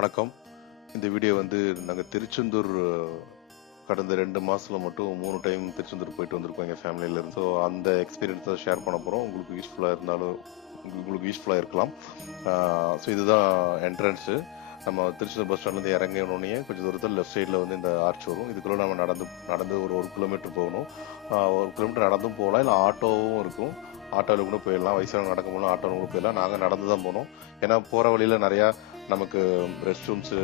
வணக்கம். இந்த வீடியோ வந்து நாங்கள் திருச்செந்தூர் கடந்த 2 மாசத்துல மட்டும் 3 டைம் திருச்செந்தூர் போயிட்டு வந்திருக்கோம் எங்கள் ஃபேமிலியிலேருந்து. ஸோ அந்த எக்ஸ்பீரியன்ஸை ஷேர் பண்ண போகிறோம். உங்களுக்கு யூஸ்ஃபுல்லாக இருக்கலாம். ஸோ இதுதான் என்ட்ரன்ஸு. நம்ம திருச்செந்தூர் பஸ் ஸ்டாண்ட்லேருந்து இறங்கினோடனே கொஞ்சம் தூரத்தில் லெஃப்ட் சைடில் வந்து இந்த ஆர்ச் வரும். இதுக்குள்ளே நம்ம நடந்து ஒரு கிலோமீட்டர் போகணும். 1 கிலோமீட்டர் நடந்தும் போகலாம், இல்லை ஆட்டோவும் இருக்கும். ஆட்டோவில் கூட போயிடலாம். வயசானவங்க நடக்க முடியல, ஆட்டோவில் கூட போயிடலாம். நாங்கள் நடந்து தான் போனோம். ஏன்னா போகிற வழியில் நிறையா நமக்கு ரெஸ்ட் ரூம்ஸு,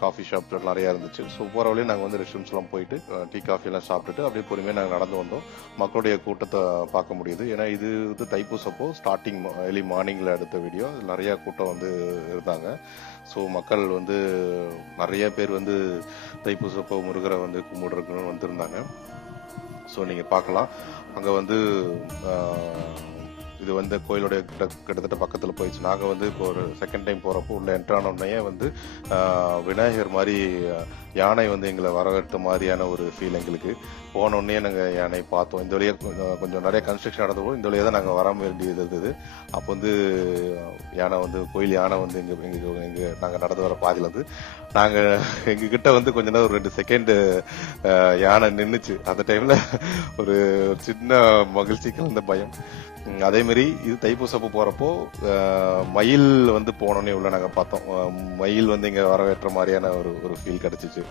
காஃபி ஷாப் நிறையா இருந்துச்சு. ஸோ போகிற வழியில் நாங்கள் வந்து ரெஸ்ட் ரூம்ஸ்லாம் போயிட்டு டீ காஃபிலாம் சாப்பிட்டுட்டு அப்படியே பொறுமையாக நாங்கள் நடந்து வந்தோம். மக்களுடைய கூட்டத்தை பார்க்க முடியுது. ஏன்னா இது வந்து தைப்பூசப்போ ஸ்டார்டிங் ஏர்லி மார்னிங்கில் எடுத்த வீடியோ. நிறையா கூட்டம் வந்து இருந்தாங்க. ஸோ மக்கள் வந்து நிறைய பேர் வந்து தைப்பூசப்போ முருகரை வந்து கும்பிடுறதுக்குன்னு வந்திருந்தாங்க. ஸோ நீங்கள் பார்க்கலாம். அங்கே வந்து இது வந்து கோயிலுடைய கிட்டத்தட்ட பக்கத்தில் போயிடுச்சு. நாங்கள் வந்து இப்போ ஒரு செகண்ட் டைம் போகிறப்போ உள்ள என்ட்ரானோடனே வந்து விநாயகர் மாதிரி யானை வந்து எங்களை வரவேற்ற மாதிரியான ஒரு ஃபீல் எங்களுக்கு. போனோடனே நாங்கள் யானை பார்த்தோம். இந்த வழியாக கொஞ்சம் நிறைய கன்ஸ்ட்ரக்ஷன் நடந்தபோது இந்த வழியாக தான் நாங்கள் வர வேண்டியது இருந்தது. அப்போ வந்து யானை வந்து கோயில் யானை வந்து எங்கள் நாங்கள் நடந்து வர பாதியில் வந்து நாங்கள் எங்ககிட்ட வந்து கொஞ்ச நேரம் ஒரு 2 செகண்ட் யானை நின்றுச்சு. அந்த டைமில் ஒரு சின்ன மகிழ்ச்சி கலந்த பயம். அதே மாதிரி இது தைப்பூசப்போ போறப்போ மயில் வந்து போனோன்னே உள்ள நாங்க பார்த்தோம். மயில் வந்து இங்க வரவேற்ற மாதிரியான ஒரு ஃபீல் கிடைச்சிச்சு.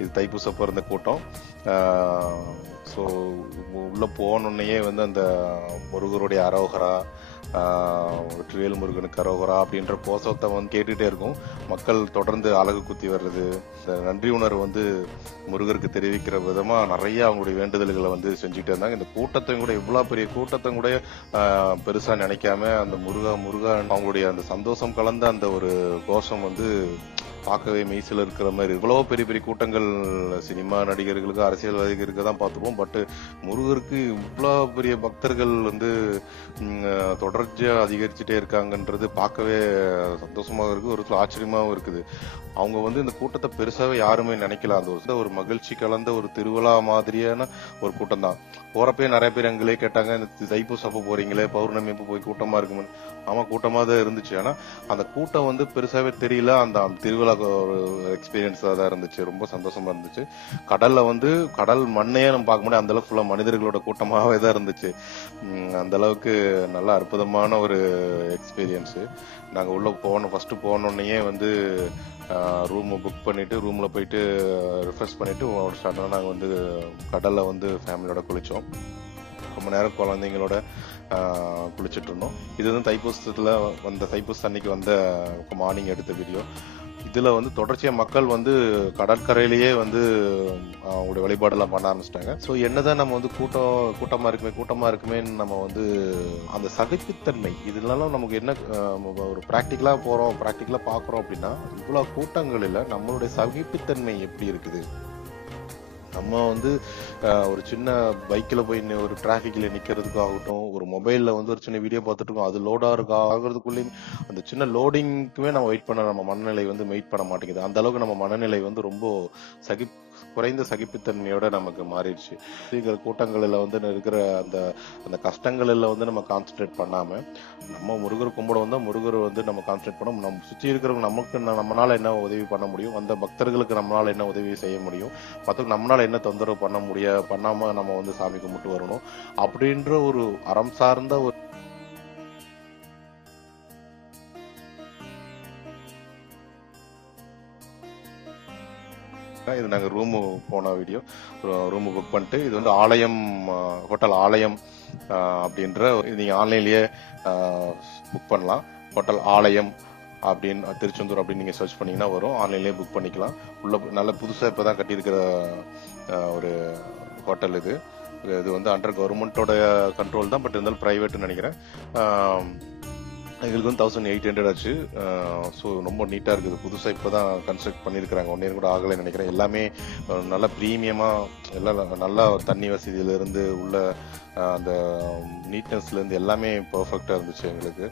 இது தைப்பூசப்போ இருந்த கூட்டம். ஸோ உள்ள போனோன்னையே வந்து அந்த முருகருடைய அரோகரா, வெற்றிவேல் முருகனுக்கு அரோகரா அப்படின்ற கோஷத்தை வந்து கேட்டுட்டே இருக்கும். மக்கள் தொடர்ந்து அழகு குத்தி வர்றது, இந்த நன்றி உணர்வு வந்து முருகருக்கு தெரிவிக்கிற விதமா நிறைய அவங்களுடைய வேண்டுதல்களை வந்து செஞ்சுட்டே இருந்தாங்க. இந்த கூட்டத்தையும் கூட, இவ்வளவு பெரிய கூட்டத்தையும் கூட பெருசா நினைக்காம அந்த முருகா அவங்களுடைய அந்த சந்தோஷம் கலந்த அந்த ஒரு கோஷம் வந்து பார்க்கவே மெய்சில் இருக்கிற மாதிரி. இவ்வளவு பெரிய பெரிய கூட்டங்கள் சினிமா நடிகர்களுக்கு, அரசியல்வாதிகளுக்கு தான் பார்த்துப்போம். பட் முருகருக்கு இவ்வளவு பெரிய பக்தர்கள் வந்து தொடர்ச்சியா அதிகரிச்சுட்டே இருக்காங்கன்றது பார்க்கவே சந்தோஷமாக இருக்கு, ஒரு ஆச்சரியமாகவும் இருக்குது. அவங்க வந்து இந்த கூட்டத்தை பெருசாவே யாருமே நினைக்கல. அந்த ஒரு மகிழ்ச்சி கலந்த ஒரு திருவிழா மாதிரியான ஒரு கூட்டம் தான். போறப்பே நிறைய பேர் எங்களே கேட்டாங்க, இந்த தைப்பூசப்போ போறீங்களே, பௌர்ணமி எப்போ போய் கூட்டமா இருக்குமே. ஆமா, கூட்டமா தான் இருந்துச்சு. ஆனா அந்த கூட்டம் வந்து பெருசாவே தெரியல. அந்த திருவிழா ஒரு எக்ஸ்பீரியன்ஸா தான் இருந்துச்சு. ரொம்ப சந்தோஷமா இருந்துச்சு. கடல்ல வந்து கடல் மண்ணையே நம்ம பார்க்க முடியாது, அந்த அளவுக்கு ஃபுல்லா மனிதர்களோட கூட்டமாவே தான் இருந்துச்சு. அந்த அளவுக்கு நல்ல அற்புதமான ஒரு எக்ஸ்பீரியன்ஸ். நாங்க உள்ள ஃபர்ஸ்ட் போனோடனே வந்து ரூம் புக் பண்ணிட்டு ரூம்ல போயிட்டு ரிஃப்ரெஷ் பண்ணிட்டு நாங்கள் வந்து கடல்ல வந்து ஃபேமிலியோட குளிச்சோம். ரொம்ப நேரம் குழந்தைங்களோட குளிச்சுட்டு இருந்தோம். இது வந்து தைப்பூச அன்னைக்கு வந்த மார்னிங் எடுத்த வீடியோ. இதுல வந்து தொடர்ச்சியா மக்கள் வந்து கடற்கரையிலேயே வந்து அவங்களுடைய வழிபாடெல்லாம் பண்ண ஆரம்பிச்சிட்டாங்க. ஸோ என்னதான் நம்ம வந்து கூட்டமா இருக்குமேன்னு நம்ம வந்து அந்த சகிப்புத்தன்மை, இதனால நமக்கு என்ன ஒரு ப்ராக்டிக்கலா பாக்குறோம் அப்படின்னா, இவ்வளவு கூட்டங்கள் இல்ல, நம்மளுடைய சகிப்புத்தன்மை எப்படி இருக்குது. நம்ம வந்து ஒரு சின்ன பைக்கில் போய் ஒரு டிராஃபிக்ல நிக்கிறதுக்கு ஆகட்டும், ஒரு மொபைல்ல வந்து ஒரு சின்ன வீடியோ பார்த்துட்டு இருக்கோம், அது லோடா ஆகுறதுக்குள்ளேயும் அந்த சின்ன லோடிங்க்குமே நம்ம வெயிட் பண்ண நம்ம மனநிலை வந்து வெயிட் பண்ண மாட்டேங்குது. அந்த அளவுக்கு நம்ம மனநிலை வந்து ரொம்ப குறைந்த சகிப்புத்தன்மையோட நமக்கு மாறிடுச்சு. கூட்டங்களில் வந்து இருக்கிற அந்த கஷ்டங்களில் வந்து நம்ம கான்சென்ட்ரேட் பண்ணாம, நம்ம முருகர் கும்பிட வந்தா முருகர் வந்து நம்ம கான்சென்ட்ரேட் பண்ணோம். நம்ம சுற்றி இருக்கிறவங்க நம்மளால என்ன உதவி பண்ண முடியும், அந்த பக்தர்களுக்கு நம்மளால என்ன உதவி செய்ய முடியும், மற்றவங்க நம்மளால என்ன தொந்தரவு பண்ணாம நம்ம வந்து சாமி கும்பிட்டு வரணும் அப்படின்ற ஒரு அறம் சார்ந்த ஒரு இது நாங்கள் ரூமு போன வீடியோ. ரூமு புக் பண்ணிட்டு, இது வந்து ஆலயம், ஹோட்டல் ஆலயம் அப்படின்ற, நீங்க ஆன்லைன்லயே புக் பண்ணலாம். ஹோட்டல் ஆலயம் அப்படின்னு திருச்செந்தூர் அப்படின்னு நீங்க சர்ச் பண்ணீங்கன்னா வரும். ஆன்லைன்லயே புக் பண்ணிக்கலாம். உள்ள நல்ல புதுசா இப்பதான் கட்டியிருக்கிற ஒரு ஹோட்டல் இது. இது வந்து அண்டர் கவர்மெண்டோட கண்ட்ரோல் தான், பட் இருந்தாலும் பிரைவேட்னு நினைக்கிறேன். எங்களுக்கு வந்து 1800 ஆச்சு. ஸோ ரொம்ப நீட்டாக இருக்குது. புதுசாக இப்போ தான் கன்ஸ்ட்ரக்ட் பண்ணியிருக்கிறாங்க. 1 இயர் கூட ஆகலைன்னு நினைக்கிறேன். எல்லாமே நல்லா ப்ரீமியமாக, எல்லாம் நல்லா தண்ணி வசதியிலேருந்து உள்ள அந்த நீட்னஸ்லேருந்து எல்லாமே பர்ஃபெக்டாக இருந்துச்சு எங்களுக்கு.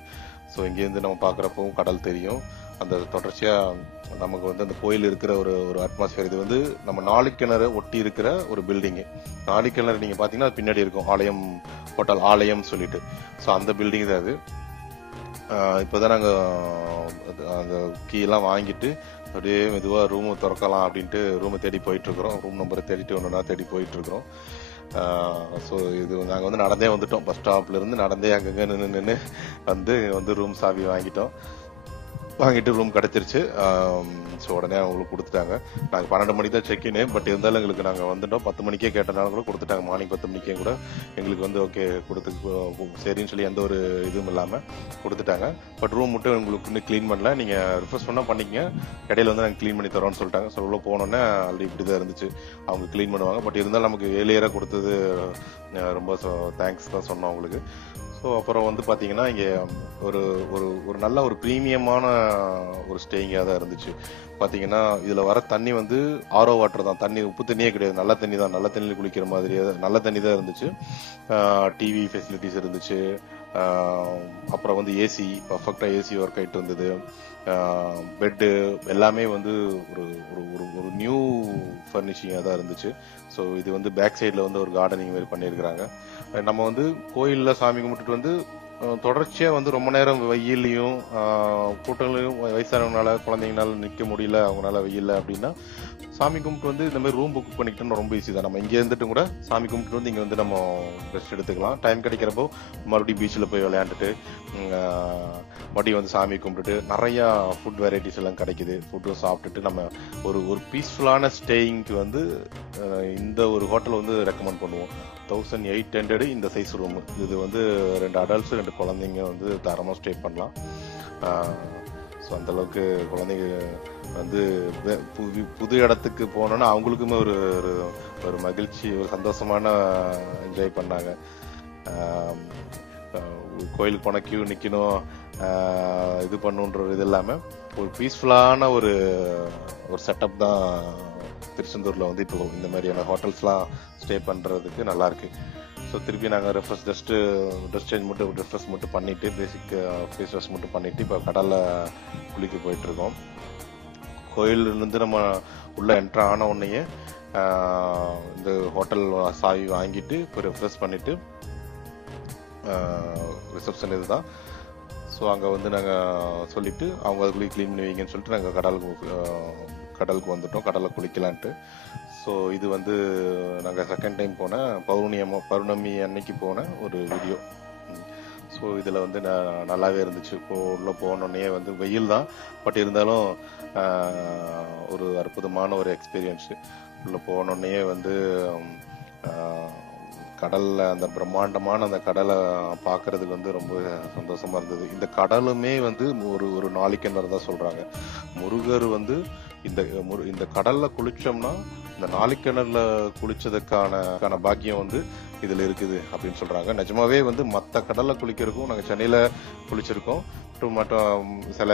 ஸோ இங்கேருந்து நம்ம பார்க்குறப்பவும் கடல் தெரியும். அந்த தொடர்ச்சியாக நமக்கு வந்து அந்த கோயில் இருக்கிற ஒரு அட்மாஸ்பியர். இது வந்து நம்ம நாளிக்கிணறு ஒட்டி இருக்கிற ஒரு பில்டிங்கு. நாளிக்கிணறு நீங்கள் பார்த்தீங்கன்னா பின்னாடி இருக்கும் ஆலயம், ஹோட்டல் ஆலயம் சொல்லிட்டு. ஸோ அந்த பில்டிங் தான் அது. இப்போதான் நாங்க அந்த கீ எல்லாம் வாங்கிட்டு அப்படியே மெதுவா ரூம் திறக்கலாம் அப்படின்ட்டு ரூமை தேடி போயிட்டு இருக்கிறோம். ரூம் நம்பரை தேடிட்டு ஒன்னா தேடி போயிட்டு இருக்கிறோம். ஸோ இது நாங்கள் வந்து நடந்தே வந்துட்டோம். பஸ் ஸ்டாப்ல இருந்து நடந்தே அங்கங்க நின்று வந்து ரூம் சாவி வாங்கிட்டு ரூம் கிடைச்சிருச்சு. ஸோ உடனே அவங்களுக்கு கொடுத்துட்டாங்க. நாங்கள் 12 மணிக்கு தான் செக்இன். பட் இருந்தாலும் எங்களுக்கு நாங்கள் வந்துட்டோம். 10 மணிக்கே கேட்டனால கூட கொடுத்துட்டாங்க. மார்னிங் 10 மணிக்கே கூட எங்களுக்கு வந்து ஓகே சரின்னு சொல்லி எந்த ஒரு இதுவும் இல்லாமல் கொடுத்துட்டாங்க. பட் ரூம் மட்டும் உங்களுக்கு இன்னும் க்ளீன் பண்ணல, நீங்கள் ரிஃப்ரெஷ் பண்ணால் பண்ணிக்கங்க, இடையில வந்து நாங்கள் க்ளீன் பண்ணி தரோம்னு சொல்லிட்டாங்க. ஸோ உள்ள போனோன்னே ஆல்ரெடி இப்படி தான் இருந்துச்சு, அவங்க க்ளீன் பண்ணுவாங்க. பட் இருந்தாலும் நமக்கு ஏலியராக கொடுத்தது ரொம்ப தேங்க்ஸ் தான் சொன்னோம் அவங்களுக்கு. ஸோ அப்புறம் வந்து பார்த்தீங்கன்னா இங்கே ஒரு ஒரு ஒரு நல்ல ஒரு ப்ரீமியமான ஒரு ஸ்டேயிங்காக தான் இருந்துச்சு. பார்த்தீங்கன்னா இதில் வர தண்ணி வந்து ஆரோ வாட்டர் தான், தண்ணி உப்பு தண்ணியே கிடையாது, நல்ல தண்ணி தான், நல்ல தண்ணியில் குளிக்கிற மாதிரியே நல்ல தண்ணி தான் இருந்துச்சு. டிவி ஃபெசிலிட்டிஸ் இருந்துச்சு. அப்புறம் வந்து ஏசி பர்ஃபெக்டாக ஏசி ஒர்க் ஆகிட்டு இருந்தது. பெட்டு எல்லாமே வந்து ஒரு ஒரு ஒரு நியூ ஃபர்னிஷிங்காக தான் இருந்துச்சு. ஸோ இது வந்து பேக் சைடில் வந்து ஒரு கார்டனிங் மாதிரி பண்ணியிருக்கிறாங்க. நம்ம வந்து கோயிலில் சாமி கும்பிட்டுட்டு வந்து தொடர்ச்சியாக வந்து ரொம்ப நேரம் வெயிலையும் கூட்டங்களையும் வயசானவங்களால குழந்தைங்கனால நிற்க முடியல, அவங்களால வெயில்ல அப்படின்னா சாமி கும்பிட்டு வந்து இந்த மாதிரி ரூம் புக் பண்ணிக்கிட்டோம்னா ரொம்ப ஈஸி தான். நம்ம இங்கே இருந்துட்டு கூட சாமி கும்பிட்டு வந்து இங்கே வந்து நம்ம ரெஸ்ட் எடுத்துக்கலாம். டைம் கிடைக்கிறப்போ மறுபடியும் பீச்சில் போய் விளையாண்டுட்டு மறுபடியும் வந்து சாமி கும்பிட்டுட்டு நிறையா ஃபுட் வெரைட்டிஸ் எல்லாம் கிடைக்குது. ஃபுட்டும் சாப்பிட்டுட்டு நம்ம ஒரு ஒரு பீஸ்ஃபுல்லான ஸ்டேயிங்க்கு வந்து இந்த ஒரு ஹோட்டல் வந்து ரெக்கமெண்ட் பண்ணுவோம். 1800 இந்த சைஸ் ரூம். இது வந்து 2 அடல்ட்ஸ் 2 குழந்தைங்க வந்து தாராளமாக ஸ்டே பண்ணலாம். ஸோ அந்தளவுக்கு குழந்தைங்க வந்து புது இடத்துக்கு போனோன்னா அவங்களுக்குமே ஒரு ஒரு மகிழ்ச்சி, ஒரு சந்தோஷமான என்ஜாய் பண்ணாங்க. கோயிலுக்கு போனால் கியூ நிற்கணும், இது பண்ணுன்ற இது இல்லாமல் ஒரு பீஸ்ஃபுல்லான ஒரு செட்டப் தான் திருச்செந்தூரில் வந்து இப்போ இந்த மாதிரியான ஹோட்டல்ஸ்லாம் ஸ்டே பண்ணுறதுக்கு நல்லா இருக்கு. ஸோ திருப்பி நாங்கள் ட்ரெஸ் சேஞ்ச் மட்டும் ரெஃப்ரெஷ் மட்டும் பண்ணிட்டு பேசிக் ஃபேஸ் வாஷ் மட்டும் பண்ணிட்டு இப்போ கடலில் குளிக்க போயிட்டு இருக்கோம். கோயிலிருந்து நம்ம உள்ள என்ட்ரு ஆன உடனேயே இந்த ஹோட்டல் சாவி வாங்கிட்டு இப்போ ரெஃப்ரெஷ் பண்ணிட்டு ரிசப்ஷன் இதுதான். ஸோ அங்கே வந்து நாங்கள் சொல்லிட்டு அவங்க அதுக்குள்ளேயே க்ளீன் பண்ணி வைங்கன்னு சொல்லிட்டு நாங்கள் கடலுக்கு வந்துட்டோம், கடலில் குளிக்கலான்ட்டு. ஸோ இது வந்து நாங்கள் செகண்ட் டைம் போன பௌர்ணமி அன்னைக்கு போன ஒரு வீடியோ. ஸோ இதில் வந்து நல்லாவே இருந்துச்சு. இப்போ உள்ளே போனோடனே வந்து வெயில் தான், பட் இருந்தாலும் ஒரு அற்புதமான ஒரு எக்ஸ்பீரியன்ஸு. உள்ளே போனோடனே வந்து கடலில் அந்த பிரம்மாண்டமான அந்த கடலை பார்க்கறதுக்கு வந்து ரொம்ப சந்தோஷமா இருந்தது. இந்த கடலுமே வந்து ஒரு நாளிக்கிணறு தான் சொல்றாங்க. முருகர் வந்து இந்த கடல்ல குளிச்சோம்னா இந்த நாளிக்கிணறுல குளிச்சதுக்கான பாக்கியம் வந்து இதுல இருக்குது அப்படின்னு சொல்றாங்க. நிஜமாவே வந்து மற்ற கடல்ல குளிக்கிறதுக்கும் நாங்கள் சென்னையில குளிச்சிருக்கோம், மட்டும் சில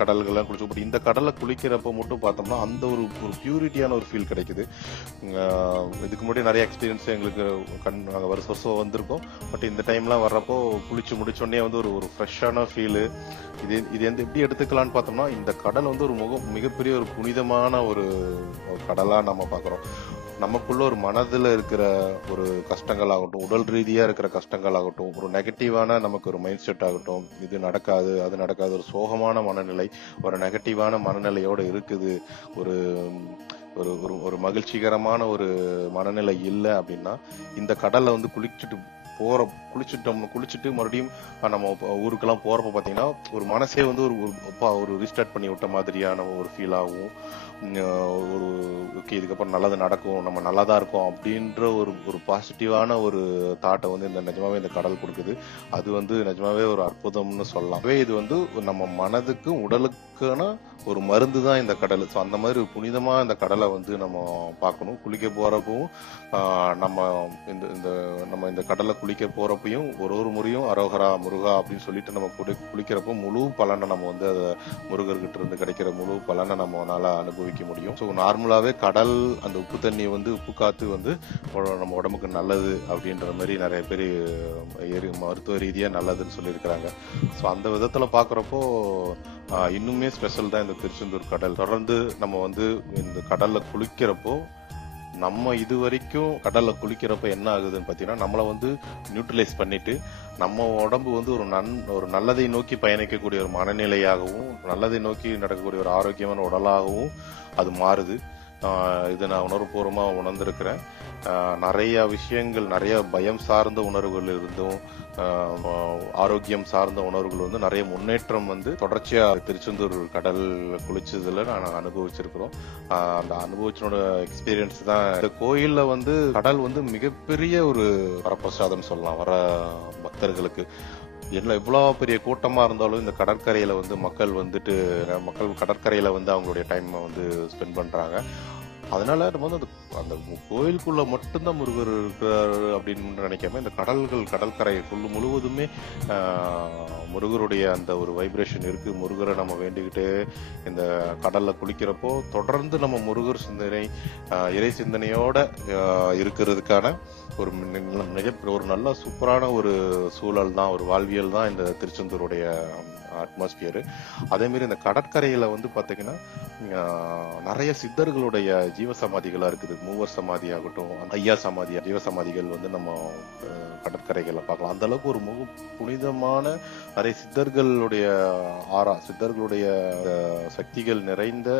கடல்கள்லாம் குளிச்சு, பட் இந்த கடல்ல குளிக்கிறப்ப மட்டும் பார்த்தோம்னா அந்த ஒரு பியூரிட்டியான ஒரு ஃபீல் கிடைக்குது. இதுக்கு முன்னாடி நிறைய எக்ஸ்பீரியன்ஸ் எங்களுக்கு நாங்கள் வருஷம் வந்திருக்கோம். பட் இந்த டைம்லாம் வர்றப்போ குளிச்சு முடிச்சோடனே வந்து ஒரு ஃப்ரெஷ்ஷான ஃபீலு. இது எப்படி எடுத்துக்கலான்னு பார்த்தோம்னா இந்த கடல் வந்து ஒரு மிகப்பெரிய ஒரு புனிதமான ஒரு கடலா நம்ம பார்க்குறோம். நமக்குள்ள ஒரு மனதில் இருக்கிற ஒரு கஷ்டங்கள் ஆகட்டும், உடல் ரீதியா இருக்கிற கஷ்டங்கள் ஆகட்டும், ஒரு நெகட்டிவான நமக்கு ஒரு மைண்ட் செட் ஆகட்டும், இது நடக்காது அது நடக்காது, ஒரு சோகமான மனநிலை, ஒரு நெகட்டிவான மனநிலையோட இருக்குது, ஒரு ஒரு ஒரு மகிழ்ச்சிகரமான ஒரு மனநிலை இல்லை அப்படின்னா இந்த கடல்ல வந்து குளிச்சுட்டு மறுபடியும் நம்ம ஊருக்கெல்லாம் போறப்ப பாத்தீங்கன்னா ஒரு மனசே வந்து ஒரு ரீஸ்டார்ட் பண்ணி விட்ட மாதிரியான ஒரு ஃபீல் ஆகும். ஒரு ஓகே இதுக்கப்புறம் நல்லது நடக்கும், நம்ம நல்லா தான் இருக்கோம் அப்படின்ற ஒரு பாசிட்டிவான ஒரு தாட்டை வந்து நிஜமாவே இந்த கடல் கொடுக்குது. அது வந்து நிஜமாவே ஒரு அற்புதம்னு சொல்லலாம். இது வந்து நம்ம மனதுக்கும் உடலுக்கான ஒரு மருந்து தான் இந்த கடல். ஸோ அந்த மாதிரி புனிதமா இந்த கடலை வந்து நம்ம பார்க்கணும். குளிக்க போறப்பவும் நம்ம இந்த கடலை குளிக்க போறப்பையும் ஒரு முறையும் அரோகரா முருகா அப்படின்னு சொல்லிட்டு நம்ம குளிக்கிறப்போ முழு பலனை நம்ம வந்து அதை முருகர்கிட்ட இருந்து கிடைக்கிற முழு பலனை நம்மளால அனுபவிக்க முடியும். ஸோ நார்மலாவே கடல் அந்த உப்பு தண்ணி வந்து உப்பு காத்து வந்து நம்ம உடம்புக்கு நல்லது அப்படின்ற மாதிரி நிறைய பேர் மருத்துவ ரீதியா நல்லதுன்னு சொல்லியிருக்கிறாங்க. ஸோ அந்த விதத்துல பாக்குறப்போ இன்னுமே ஸ்பெஷல் தான் இந்த திருச்செந்தூர் கடல். தொடர்ந்து நம்ம வந்து இந்த கடல்ல குளிக்கிறப்போ நம்ம இது வரைக்கும் கடல்ல குளிக்கிறப்ப என்ன ஆகுதுன்னு பாத்தீங்கன்னா, நம்மள வந்து நியூட்ரலைஸ் பண்ணிட்டு நம்ம உடம்பு வந்து ஒரு நல்லதை நோக்கி பயணிக்கக்கூடிய ஒரு மனநிலையாகவும், நல்லதை நோக்கி நடக்கக்கூடிய ஒரு ஆரோக்கியமான உடலாகவும் அது மாறுது. இதை நான் உணர்வுபூர்வமா உணர்ந்திருக்கிறேன். நிறைய விஷயங்கள், நிறைய பயம் சார்ந்த உணர்வுகள் இருந்தும், ஆரோக்கியம் சார்ந்த உணர்வுகள் வந்து நிறைய முன்னேற்றம் வந்து தொடர்ச்சியா திருச்செந்தூர் கடல் குளிச்சதுல நான் அனுபவிச்சிருக்கிறோம். அந்த அனுபவிச்சனோட எக்ஸ்பீரியன்ஸ் தான். இந்த கோயில்ல வந்து கடல் வந்து மிகப்பெரிய ஒரு வரப்பிரசாதம் சொல்லலாம் வர பக்தர்களுக்கு. எவ்வளவு பெரிய கூட்டமா இருந்தாலும் இந்த கடற்கரையில வந்து மக்கள் கடற்கரையில வந்து அவங்களுடைய டைம் வந்து ஸ்பெண்ட் பண்றாங்க. அதனால நம்ம வந்து அந்த கோயிலுக்குள்ள மட்டும்தான் முருகர் இருக்கிறாரு அப்படின்னு நினைக்காம, இந்த கடற்கரை முழுவதுமே முருகருடைய அந்த ஒரு வைப்ரேஷன் இருக்கு. முருகரை நம்ம வேண்டிக்கிட்டு இந்த கடல்ல குளிக்கிறப்போ தொடர்ந்து நம்ம முருகர் சிந்தனை, இறை சிந்தனையோட இருக்கிறதுக்கான ஒரு நல்ல சூப்பரான ஒரு சூழல் தான், ஒரு வாழ்வியல் தான் இந்த திருச்செந்தூருடைய அட்மாஸ்பியர். அதே மாதிரி இந்த கடற்கரையில வந்து பாத்தீங்கன்னா நிறைய சித்தர்களுடைய ஜீவசமாதிகளா இருக்குது. மூவர் சமாதி ஆகட்டும், ஐயா சமாதி, ஜீவசமாதிகள் வந்து நம்ம கடற்கரைகளை பார்க்கலாம். அந்த அளவுக்கு ஒரு புனிதமான நிறைய சித்தர்களுடைய சக்திகள் நிறைந்த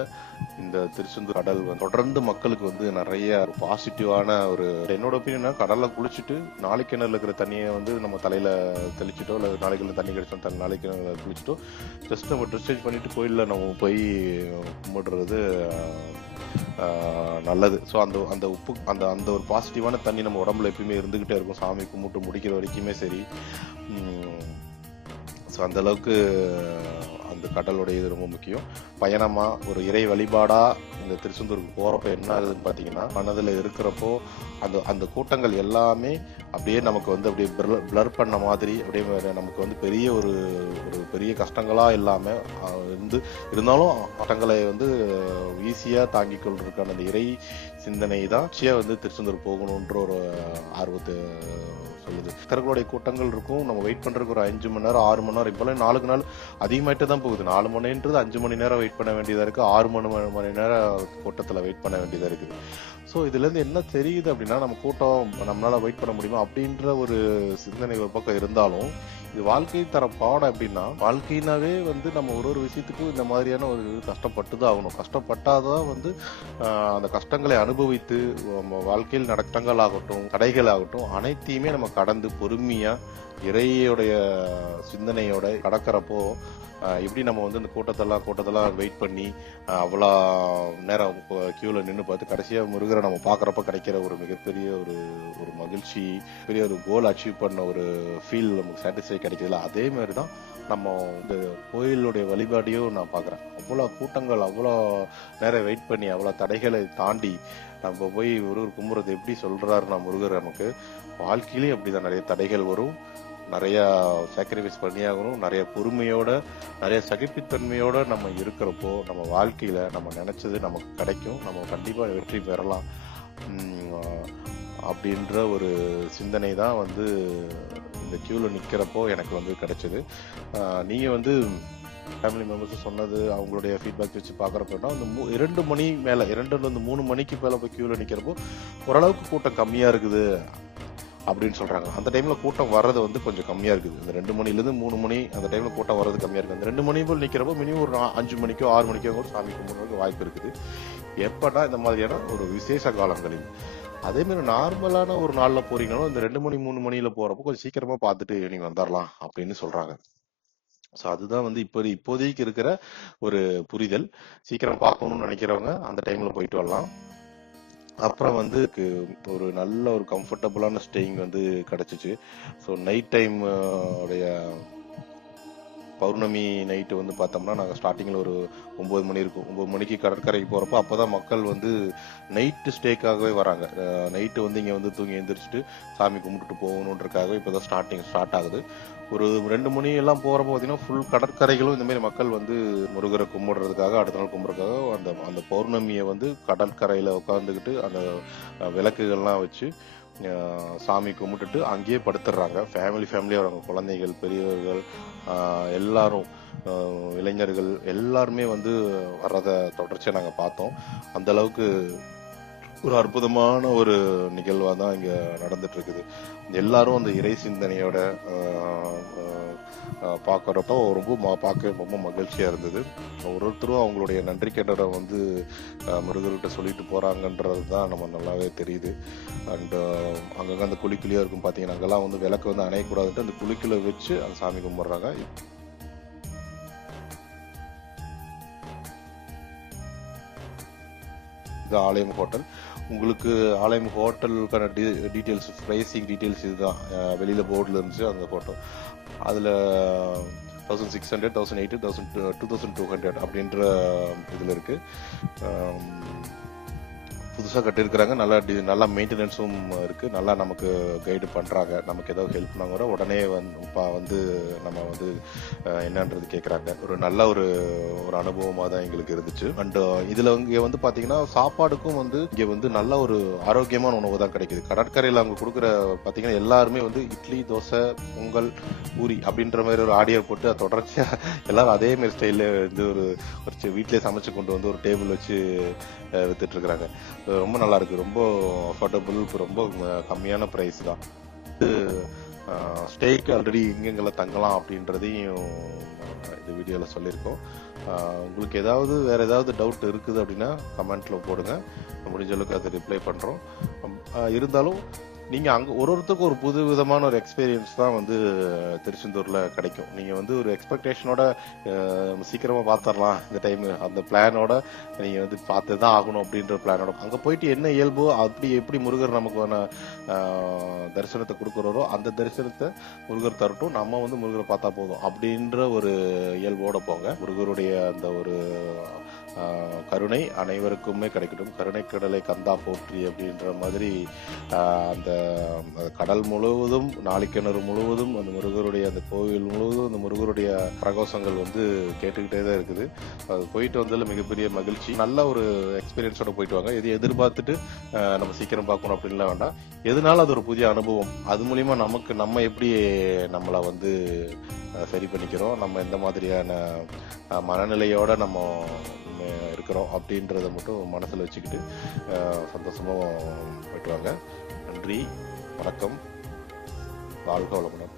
இந்த திருச்செந்தூர் கடல் தொடர்ந்து மக்களுக்கு வந்து நிறைய பாசிட்டிவான ஒரு, என்னோட ஒப்பீனியன், கடல்ல குளிச்சுட்டு நாளை கிணறுல இருக்கிற தண்ணியை வந்து நம்ம தலையில தெளிச்சுட்டோ, இல்ல நாளைக்கு தண்ணி கிடைச்சோம் நாளை கிணறுல குளிச்சுட்டோ, ஜஸ்ட் நம்ம டிஸ்சார்ஜ் பண்ணிட்டு கோயில்ல நம்ம போய் கும்பிடுறது நல்லது. ஸோ அந்த உப்பு அந்த ஒரு பாசிட்டிவான தண்ணி நம்ம உடம்புல எப்பயுமே இருந்துகிட்டே இருக்கும், சாமி கும்பிட்டு முடிக்கிற வரைக்குமே சரி. ஸோ அந்த அளவுக்கு அந்த கடலுடைய இது ரொம்ப முக்கியம். பயணமா ஒரு இறை வழிபாடா இந்த திருச்செந்தூருக்கு போறப்ப என்ன ஆகுதுன்னு பாத்தீங்கன்னா, மனதில் இருக்கிறப்போ அந்த கூட்டங்கள் எல்லாமே அப்படியே நமக்கு வந்து அப்படியே பிளர் பண்ண மாதிரி, அப்படியே நமக்கு வந்து ஒரு பெரிய கஷ்டங்களா இல்லாம இருந்தாலும் கஷ்டங்களை வந்து ஈஸியா தாங்கிக் கொள்றதுக்கான அந்த இறை சிந்தனை தான் வந்து திருச்செந்தூர் போகணுன்ற ஒரு ஆர்வத்தை சொல்லுது. பக்தர்களுடைய கூட்டங்கள் இருக்கும். நம்ம வெயிட் பண்றதுக்கு ஒரு 5 மணி நேரம் 6 மணி நேரம், இப்பெல்லாம் நாளுக்கு நாள் அதிகமாயிட்டு தான் போகுது. 4 மணின்றது 5 மணி நேரம் வெயிட் பண்ண வேண்டியதா இருக்கு, 6 மணி நேரம் கூட்டத்துல வெயிட் பண்ண வேண்டியதா இருக்குது. ஸோ இதுல இருந்து என்ன தெரியுது அப்படின்னா, நம்ம கூட்டம் நம்மளால வெயிட் பண்ண முடியுமா அப்படின்ற ஒரு சிந்தனை ஒரு பக்கம் இருந்தாலும், இது வாழ்க்கை தர பாடம் எப்படின்னா, வாழ்க்கையினாவே வந்து நம்ம ஒரு விஷயத்துக்கும் இந்த மாதிரியான ஒரு கஷ்டப்பட்டுதான் ஆகணும். கஷ்டப்பட்டாதான் வந்து அந்த கஷ்டங்களை அனுபவித்து நம்ம வாழ்க்கையில் நடக்கங்கள் ஆகட்டும், தடைகள் ஆகட்டும், அனைத்தையுமே நம்ம கடந்து பொறுமையா இறையோடைய சிந்தனையோட கடக்கிறப்போ எப்படி நம்ம வந்து இந்த கூட்டத்தெல்லாம் வெயிட் பண்ணி அவ்வளோ நேரம் கியூல நின்று பார்த்து கடைசியா முருகரை நம்ம பாக்குறப்ப கிடைக்கிற ஒரு மிகப்பெரிய ஒரு மகிழ்ச்சி, பெரிய ஒரு கோல் அச்சீவ் பண்ண ஒரு ஃபீல் நமக்கு சாட்டிஸ்ஃபை கிடைக்குதுல, அதே மாதிரிதான் நம்ம இந்த கோயிலுடைய வழிபாடையும் நான் பாக்குறேன். அவ்வளோ கூட்டங்கள், அவ்வளோ நேரம் வெயிட் பண்ணி, அவ்வளோ தடைகளை தாண்டி நம்ம போய் முருகர் கும்புறது எப்படி சொல்றாருன்னா, முருகர் நமக்கு வாழ்க்கையிலேயே அப்படிதான் நிறைய தடைகள் வரும், நிறைய சாக்ரிஃபைஸ் பண்ணியாகணும், நிறைய பொறுமையோட, நிறைய சகிப்புத்தன்மையோட நம்ம இருக்கிறப்போ நம்ம வாழ்க்கையில நம்ம நினைச்சது நமக்கு கிடைக்கும், நம்ம கண்டிப்பா வெற்றி பெறலாம் அப்படின்ற ஒரு சிந்தனை தான் வந்து இந்த கியூல நிக்கிறப்போ எனக்கு வந்து கிடைச்சது. நீங்க வந்து ஃபேமிலி மெம்பர்ஸ் சொன்னது, அவங்களுடைய ஃபீட்பேக் வச்சு பாக்குறப்ப அந்த 2 மணி மேல, 2-3 மணிக்கு மேல போய் கியூல நிக்கிறப்போ ஓரளவுக்கு கூட்டம் கம்மியா இருக்குது அப்படின்னு சொல்றாங்க. அந்த டைம்ல கூட்டம் வர்றது வந்து கொஞ்சம் கம்மியா இருக்குது. இந்த 2 மணில இருந்து 3 மணி அந்த டைம்ல கூட்டம் வர்றது கம்மியா இருக்கு. அந்த 2 மணி போல் நிக்கிறப்போ மினிமம் ஒரு 5 மணிக்கோ 6 மணிக்கோ கூட சாமி கும்பிடுறதுக்கு வாய்ப்பு இருக்குது. எப்படா இந்த மாதிரியான ஒரு விசேஷ காலங்களில். அதே மாதிரி நார்மலான ஒரு நாள்ல போறீங்களும் இந்த 2 மணி 3 மணில போறப்போ கொஞ்சம் சீக்கிரமா பார்த்துட்டு நீங்க வந்துடலாம் அப்படின்னு சொல்றாங்க. சோ அதுதான் வந்து இப்போதைக்கு இருக்கிற ஒரு புரிதல். சீக்கிரம் பார்க்கணும்னு நினைக்கிறவங்க அந்த டைம்ல போயிட்டு வரலாம். அப்புறம் வந்து ஒரு நல்ல ஒரு கம்ஃபர்டபுளான ஸ்டேயிங் வந்து கிடைச்சிச்சு. ஸோ நைட் டைம் உடைய பௌர்ணமி நைட்டு வந்து பார்த்தோம்னா, நாங்கள் ஸ்டார்டிங்கில் ஒரு 9 மணி இருக்கும். 9 மணிக்கு கடற்கரைக்கு போகிறப்போ அப்போதான் மக்கள் வந்து நைட்டு ஸ்டேக்காகவே வராங்க. நைட்டு வந்து இங்கே வந்து தூங்கி எழுந்திரிச்சிட்டு சாமி கும்பிட்டுட்டு போகணுன்றக்காகவே இப்போதான் ஸ்டார்ட் ஆகுது. ஒரு 2 மணி எல்லாம் போகிறப்போ பார்த்தீங்கன்னா ஃபுல் கடற்கரைகளும் இந்த மாதிரி மக்கள் வந்து முருகரை கும்பிடுறதுக்காக, அடுத்த நாள் கும்பிட்றதுக்காக அந்த பௌர்ணமியை வந்து கடற்கரையில் உட்காந்துக்கிட்டு அந்த விளக்குகள்லாம் வச்சு சாமி கும்பிட்டுட்டு அங்கேயே படுத்துடுறாங்க. ஃபேமிலியா வராங்க. குழந்தைகள், பெரியவர்கள், எல்லாரும், இளைஞர்கள் எல்லாருமே வந்து வர்றத தொடர்ச்சியா நாங்க பார்த்தோம். அந்த அளவுக்கு ஒரு அற்புதமான ஒரு நிகழ்வா தான் இங்க நடந்துட்டு இருக்குது. எல்லாரும் அந்த இறை சிந்தனையோட பாக்குறப்போ பார்க்க ரொம்ப மகிழ்ச்சியா இருந்தது. ஒருத்தரும் அவங்களுடைய நன்றி கடனை வந்து முருகர்கிட்ட சொல்லிட்டு போறாங்கன்றது தான் நம்ம நல்லாவே தெரியுது. அண்ட் அங்கங்க அந்த குழிக்குழியா இருக்கும் பாத்தீங்கன்னா, அங்கெல்லாம் வந்து விளக்கு வந்து அணையக்கூடாதுன்ட்டு அந்த குழிக்குள்ள வச்சு அந்த சாமி கும்பிடுறாங்க. இது ஆலயம் ஹோட்டல். உங்களுக்கு ஆலயம் ஹோட்டலுக்கான டீட்டெயில்ஸ், பிரைசிங் டீட்டெயில்ஸ் இதுதான். வெளியில போர்டில் இருந்துச்சு அந்த ஹோட்டல். அதுல 1600, 1800, 2200 அப்படின்ற இதுல இருக்கு. புதுசாக கட்டியிருக்கிறாங்க. நல்லா மெயின்டெனன்ஸும் இருக்கு. நல்லா நமக்கு கைடு பண்றாங்க. நமக்கு ஏதாவது ஹெல்ப் பண்ணா கூட உடனே வந்து நம்ம வந்து என்னன்றது கேட்கறாங்க. ஒரு நல்ல ஒரு அனுபவமா தான் எங்களுக்கு இருந்துச்சு. அண்ட் இதுல இங்க வந்து பாத்தீங்கன்னா சாப்பாடுக்கும் வந்து இங்க வந்து நல்ல ஒரு ஆரோக்கியமான உணவு தான் கிடைக்குது. கடற்கரையில அவங்க கொடுக்குற பாத்தீங்கன்னா எல்லாருமே வந்து இட்லி, தோசை, பொங்கல், பூரி அப்படின்ற மாதிரி ஒரு ஆடியோ போட்டு தொடர்ச்சியா எல்லாரும் அதே மாதிரி ஸ்டைல்ல வந்து ஒரு வீட்டிலேயே சமைச்சு கொண்டு வந்து ஒரு டேபிள் வச்சு வித்துட்டு இருக்கிறாங்க. ரொம்ப நல்லா இருக்கு. ரொம்ப அஃபோர்டபுள், ரொம்ப கம்மியான பிரைஸ் தான். ஸ்டேக்கு ஆல்ரெடி எங்கெங்கெல்லாம் தங்கலாம் அப்படின்றதையும் இந்த வீடியோல சொல்லியிருக்கோம். உங்களுக்கு வேற ஏதாவது டவுட் இருக்குது அப்படின்னா கமெண்ட்ல போடுங்க. முடிஞ்ச அளவுக்கு அதை ரிப்ளை பண்றோம். இருந்தாலும் நீங்க அங்க ஒருத்தருக்கும் ஒரு புது விதமான ஒரு எக்ஸ்பீரியன்ஸ் தான் வந்து திருச்செந்தூர்ல கிடைக்கும். நீங்க வந்து ஒரு எக்ஸ்பெக்டேஷனோட சீக்கிரமா பாத்திரலாம் இந்த டைம், அந்த பிளானோட நீங்க வந்து பார்த்துதான் ஆகணும் அப்படின்ற பிளானோட அங்க போயிட்டு என்ன இயல்போ அப்படி எப்படி முருகர் நமக்கான தரிசனத்தை கொடுக்குறாரோ அந்த தரிசனத்தை முருகர் தரட்டும், நம்ம வந்து முருகரை பார்த்தா போதும் அப்படின்ற ஒரு இயல்போட போங்க. முருகருடைய அந்த ஒரு கருணை அனைவருக்குமே கிடைக்கட்டும். கருணை கடலை கந்தா போற்றி அப்படின்ற மாதிரி அந்த கடல் முழுவதும், நாளிக்கிணறு முழுவதும், அந்த முருகருடைய அந்த கோவில் முழுவதும் அந்த முருகருடைய பிரகோஷங்கள் வந்து கேட்டுக்கிட்டே தான் இருக்குது. அது போயிட்டு வந்ததுல மிகப்பெரிய மகிழ்ச்சி. நல்ல ஒரு எக்ஸ்பீரியன்ஸோட போயிட்டு வாங்க. எது எதிர்பார்த்துட்டு நம்ம சீக்கிரம் பார்க்கணும் அப்படின்லாம் வேண்டாம். எதனால அது ஒரு புதிய அனுபவம். அது மூலியமா நம்ம எப்படி நம்மளை வந்து சரி பண்ணிக்கிறோம், நம்ம எந்த மாதிரியான மனநிலையோட நம்ம இருக்கிறோம் அப்படின்றத மட்டும் மனசுல வச்சுக்கிட்டு சந்தோஷமா போயிட்டு வாங்க. நன்றி, வணக்கம், வாழ்க வளமுடன்.